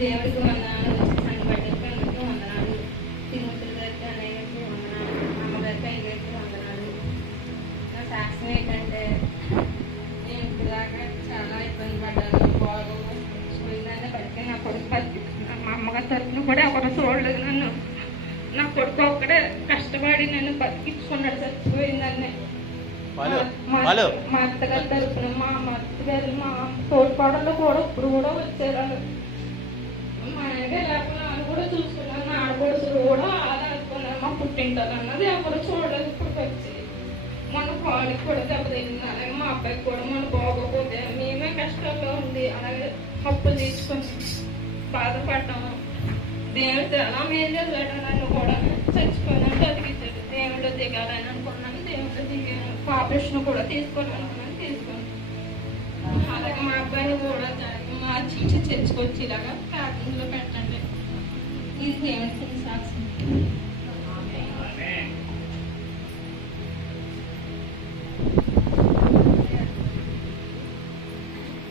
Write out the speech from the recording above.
దేవుడికి వందనాలు, సంఘ పట్టించుకున్నందుకు వందనాలు, తిరుమతుల గారికి అన్నయ్యకి వందనాలు, అమ్మగారికి అయ్యగారికి వందనాలు. నా సాక్ష్యం ఏంటంటే నేను ఇంటిదాకా చాలా ఇబ్బంది పడ్డాను. పోయిందని బతికి నా కొడుకు బతికిస్తున్నాను. మా అమ్మగారి తరఫున కూడా ఎవరు చూడలేదు నన్ను. నా కొడుకు ఒక్కడే కష్టపడి నన్ను బతికించుకున్నాడు. చచ్చిపోయిందని మా అత్తగారి తరఫున మా అత్తగారు మా తోడుపాడలో కూడా ఇప్పుడు కూడా వచ్చారు. మా ఆయన లేకుండా కూడా చూసుకున్నాను. నా ఆడపడుచులు కూడా అలా అనుకున్నాను. మా పుట్టింటారు అన్నది ఎవరు చూడలేదు. ఇప్పుడు వచ్చి మన కాళ్ళకి కూడా దెబ్బతింది. అలాగే మా అబ్బాయికి కూడా మనం బాగోపోతే మేమే కష్టాల్లో ఉంది. అలాగే అప్పులు తీసుకొని బాధపడ్డాము. దేవుడు చాలా మేలు చేశాడు. నన్ను కూడా చచ్చిపోయినాను బతికించాడు. దేవుడు దిగాలని అనుకున్నాను. దేవుడు దిగాను. ఆపరేషన్ కూడా తీసుకోవాలనుకున్నాను. తీసుకున్నాను. అలాగే మా అబ్బాయిని కూడా మా చర్చకొచ్చి ఇలాగా ప్రార్థనలో పెట్టండి. ఇది దేవుడికి సాక్షి.